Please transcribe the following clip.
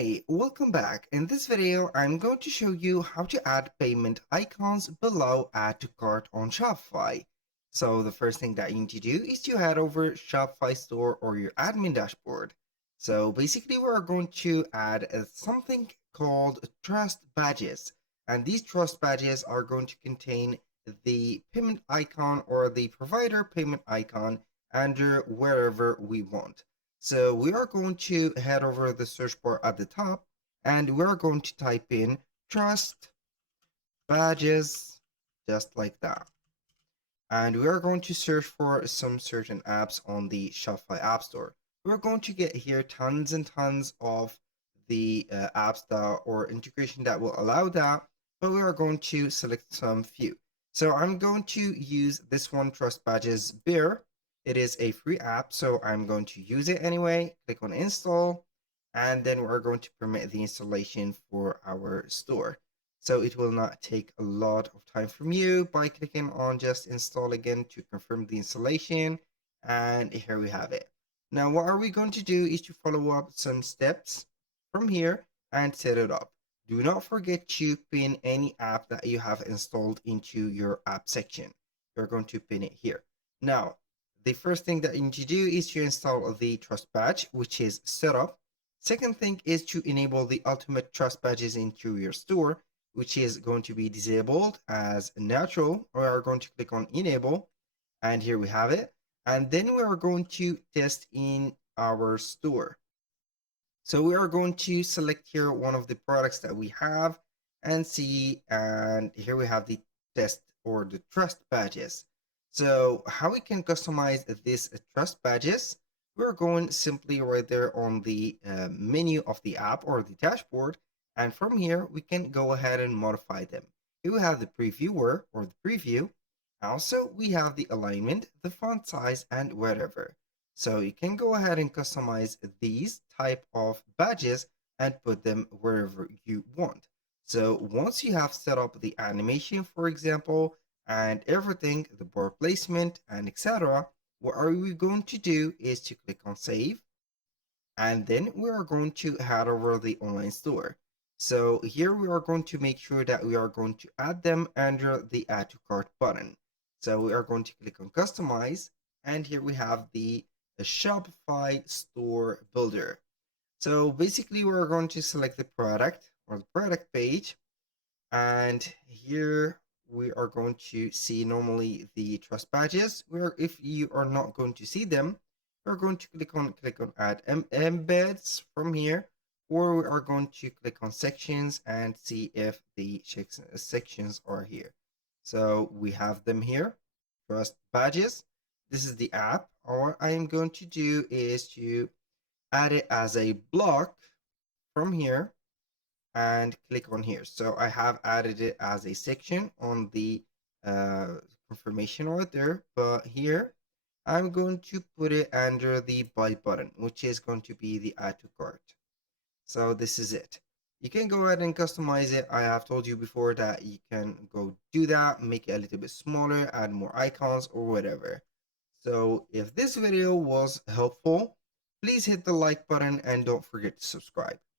Hey, welcome back. In this video, I'm going to show you how to add payment icons below add to cart on Shopify. So the first thing that you need to do is to head over Shopify store or your admin dashboard. So basically we are going to add something called trust badges. And these trust badges are going to contain the payment icon or the provider payment icon under wherever we want. So we are going to head over the search bar at the top and we're going to type in trust badges just like that. And we are going to search for some certain apps on the Shopify App Store. We're going to get here tons and tons of the apps that or integration that will allow that, but we are going to select some few. So I'm going to use this one, Trust Badges Bear. It is a free app, so I'm going to use it anyway. Click on install, and then we're going to permit the installation for our store. So it will not take a lot of time from you by clicking on just install again to confirm the installation. And here we have it. Now, what are we going to do is to follow up some steps from here and set it up. Do not forget to pin any app that you have installed into your app section. You're going to pin it here. Now, the first thing that you need to do is to install the trust badge, which is setup. Second thing is to enable the ultimate trust badges into your store, which is going to be disabled as natural. We are going to click on enable, and here we have it. And then we are going to test in our store. So we are going to select here one of the products that we have and see, and here we have the test or the trust badges. So how we can customize this trust badges, we're going simply right there on the menu of the app or the dashboard. And from here, we can go ahead and modify them. Here we have the previewer or the preview. Also, we have the alignment, the font size, and whatever. So you can go ahead and customize these type of badges and put them wherever you want. So once you have set up the animation, for example, and everything, the bar placement and etc., what are we going to do is to click on save, and then we are going to head over the online store. So here we are going to make sure that we are going to add them under the add to cart button. So we are going to click on customize, and here we have the Shopify store builder. So basically we're going to select the product or the product page, and here we are going to see normally the trust badges, where if you are not going to see them, we're going to click on add embeds from here, or we are going to click on sections and see if the sections are here. So we have them here, trust badges. This is the app. All I am going to do is to add it as a block from here and click on here. So I have added it as a section on the confirmation right there, but here I'm going to put it under the buy button, which is going to be the add to cart. So this is it. You can go ahead and customize it. I have told you before that you can go do that, make it a little bit smaller, add more icons or whatever. So if this video was helpful, please hit the like button and don't forget to subscribe.